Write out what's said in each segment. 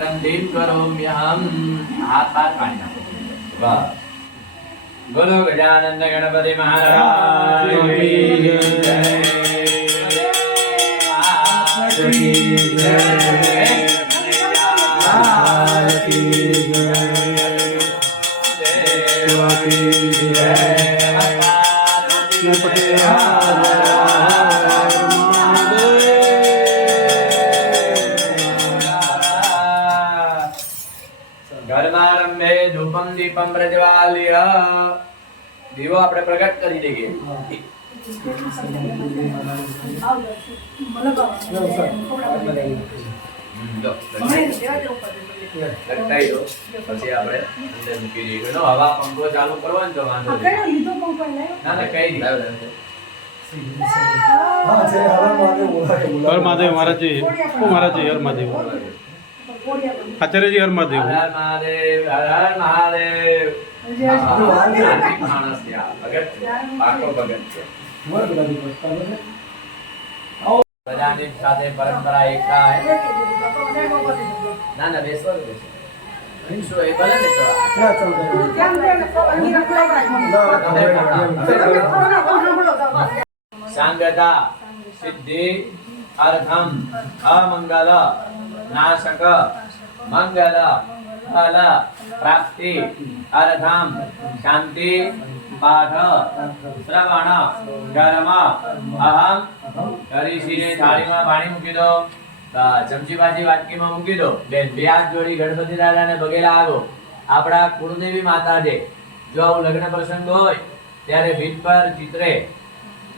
દીપ કરોમ્યહમ હાથ હાથ કાઢી નાખો વાહ બોલો ગજાનંદ ગણપતિ મહારાજ કી જય. જય. જય. જય. દીપમ પ્રજવાલ્ય દીવો આપણે પ્રગટ કરી દઈએ. મહારાજ મહારાજ લટકાઈ આચાર્યજી હર મહાદેવ હર હર મહાદેવ હર હર મહાદેવ માણસ છે ભગત છે. પાકો ભગત છે બધાની સાથે પરંપરા એકતા. ના ના બેસવા બેસો. એ ભલે ને તો સાંગતા સિદ્ધિ અર્થમ અમંગલ નાશક મંગલ ફલ પ્રાપ્તિ અર્થમ શાંતિ પાઠ શ્રવણ ધર્મ અહમ હરીશીને થાળીમાં પાણી મૂકી દો ચમચીબાજી વાટકીમાં મૂકી દો, બેન, બે હાથ જોડી ગણપતિ દાદાને બગેલા લાગો આપણા કુળદેવી માતા છે. જો આવું લગ્ન પ્રસંગ હોય, ત્યારે ભીત પર ચિત્રે.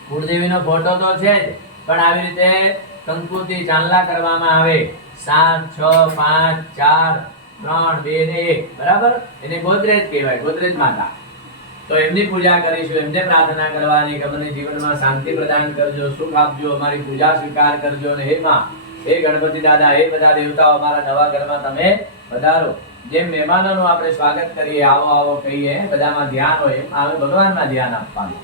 કુળદેવીનો ફોટો તો છે જ, પણ આવી રીતે કંકુથી ચાંદલા કરવામાં આવે. સાત, છ, પાંચ, ચાર, ત્રણ, બે ને એક. બરાબર? એને ગોદરેજ કહેવાય, ગોદરેજ માતા. તો એમની પૂજા કરીશું, એમને પ્રાર્થના કરવાની કે મને જીવનમાં શાંતિ પ્રદાન કરજો, સુખ આપજો, અમારી પૂજા સ્વીકાર કરજો. અને હે માં, હે ગણપતિ દાદા, હે બધા દેવતાઓ, અમારા નવા ઘરમાં તમે વધારો. જેમ મહેમાનોનું આપણે સ્વાગત કરીએ, આવો આવો કહીએ, બધામાં ધ્યાન હોય આવે, ભગવાનમાં ધ્યાન આપવાનું.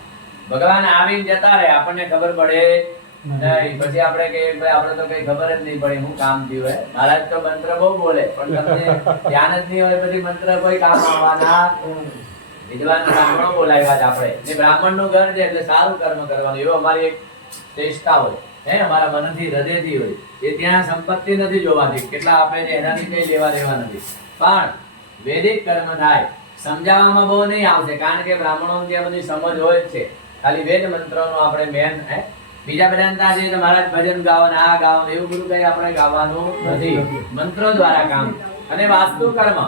ભગવાન આવીને જતા રહે, આપણને ખબર પડે નહીં પછી આપણે કહીએ કે ભાઈ આપણે તો કઈ ખબર જ નહીં પડે હું કામ થયું હે મહારાજ તો મંત્ર બહુ બોલે પણ તમને ધ્યાન જ નહીં હોય પછી મંત્ર કોઈ કામ આવવાના? વિદ્વાન બ્રાહ્મણો બોલાવ્યા આપણે. ને બ્રાહ્મણનું ઘર છે એટલે સારું કર્મ કરવાનું. એવો અમારી એક ચેષ્ટા હોય. હે અમારા મનથી હૃદયથી હોય. એ ત્યાં સંપત્તિ નથી જોવાની કેટલા આપે છે એનાથી કઈ લેવા દેવા નથી. પણ વૈદિક કર્મ થાય. સમજાવવામાં બહુ નહીં આવશે કારણ કે બ્રાહ્મણો ત્યાં બધી સમજ હોય જ છે. ખાલી વેદ મંત્રોનો આપણે મેન હે બીજા બધા ત્યાં છે તો મહારાજ ભજન ને આ ગાવો એવું બધું કઈ આપણે ગાવાનું નથી. મંત્રો દ્વારા કામ. અને વાસ્તુ કર્મ.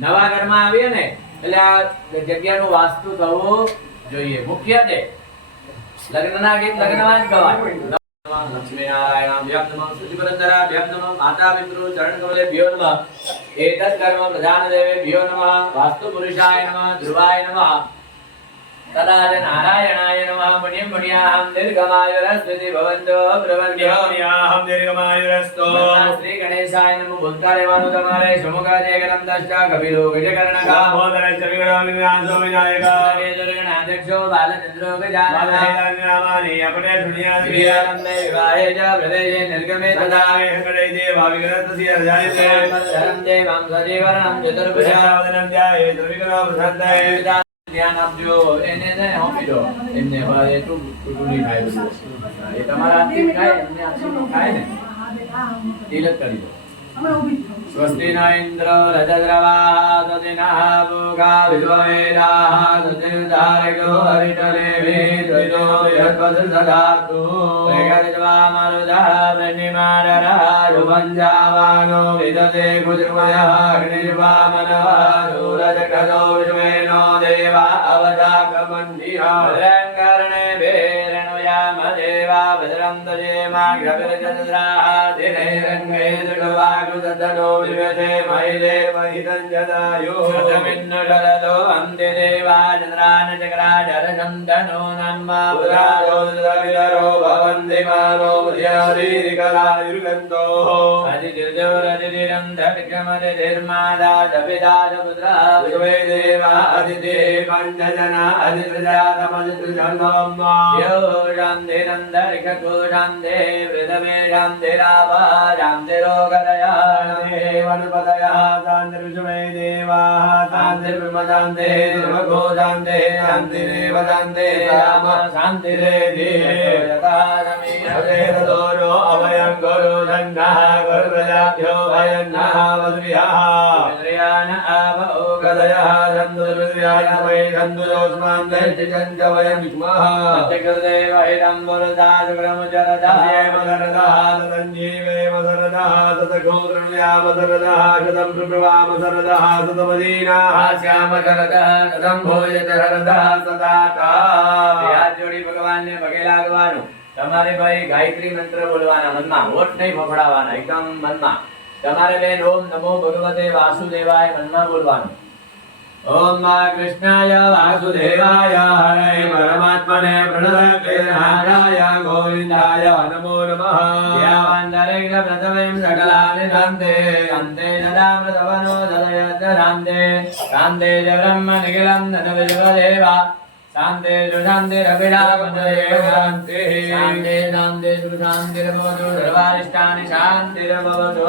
નવા કર્મ આવીએ ને, એટલે આ જગ્યાનું વાસ્તુ થવું જોઈએ. મુખ્ય છે લગ્નના ગીત લગ્નમાં જ ગવાય. માતા પિતૃ ચરણ કમલેભ્યો નમઃ એતत् કર્મ પ્રધાન દેવેભ્યો નમઃ વાસ્તુ પુરુષાય નમઃ ધ્રુવાય નમઃ તદા ચ નારાયણાય યાહમ દીર્ઘમાયુરસ્તો શ્રી ગણેશાય તમારે સમુખ જયગરમ દષ્ટ કપિલો ગજકર્ણકા દામોદર ચવિગ્રહ વિનાશો વિનાયકા ગણાધ્યક્ષો બાલચંદ્રો ગજાનન નામાની આપણે ધ્યાન આપજો એને ને હોપી દો. એમને હવે એટલું ખોટું નહીં થાય બધું. એ તમારા હાથથી ખાય, એમને હાથથી ખાય ને. તિલક કરી દો. સ્વસ્તિ ન ઇન્દ્ર રજદ્રવા भोगा विश्वमेधाः सचिन्धारको हरितलेवे द्विजो बृहस्पतिर्दधातु मरुदः ब्रह्मिमानरः रुमञ्जावानो विदते गुजुमयः अग्निर्वामनः सूरजखलो विश्वेनो देवा अवदाकमन्यः भद्रं तजेमा ग्रभिर्चन्द्राः दिनैरङ्गैः नुदनो विवेदे महिले महिदं जदायो शतमिन्नुशरदो हन्ति देवाचन्द्रान् चक्राचरचन्दनो नम्मा पुरारोदविदरो भवन्ति मानो मुद्यादीरिकलायुर्गन्तोः अतिथिर्जोरतिरन्धर्गमतिर्मादादपिदादपुत्रा विश्वे देवा अतिथिः पञ्चजना अतिथृजातमतिथृजन्धम् योषान्धिरन्धर्घकोषान्धे वृदमेषान्धिराभारान्धिरोगदया देवनुपदया शान्तिर्विषमे देवाः शान्तिर्विमदान्ते दुर्भगो दान्ते शान्तिरेव दान्ते राम शान्तिरे देवतारमीरतोरो अभयं गुरु दण्डः गुरुप्रजाभ्यो भयन्नः वधुर्याः आव ओगदयः सन्दुर्याय वै सन्दुरोष्मान् दैत्यजं च वयं विद्मः जगदेव हिरं वरदा सुक्रमुचरदा देव सरदा सञ्जीवेव सरदा सतघो વયં વિષ્મઃ સત્યકૃદેવ હિરંબુરદાસુગ્રમચરદા કદમ ભોજત હરદા સદા હાથ જોડી ભગવાનને પગે તમારે ભાઈ ગાયત્રી મંત્ર બોલવાના મનમાં, હોઠ નહીં ફફડાવાના, એકદમ મનમાં. તમારે બેન ઓમ નમો ભગવતે વાસુદેવાય મનમાં બોલવાનું. ఓం మా కృష్ణాయ వాసుదేవాయ హరే పరమాత్మనే ప్రణదాయ గోవిందాయ నమో నమఃందరేణ ప్రథమం సకలాని రాందే అందే నదామృతవనో దదయద్రాందే రాందే బ్రహ్మ నిఖిలం నదవిజవదేవ శాంతే శాంతిరభిరామందే శాంతే శాంతే శాంతిరభవతు సర్వారిష్టాని శాంతిరభవతు.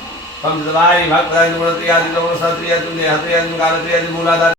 ભાગ પ્રદાય ગુણત્રિયાદિ નવસાત્રિયાદિ દેહત્રિયાદિ કાલત્રિયાદિ મૂલાધાર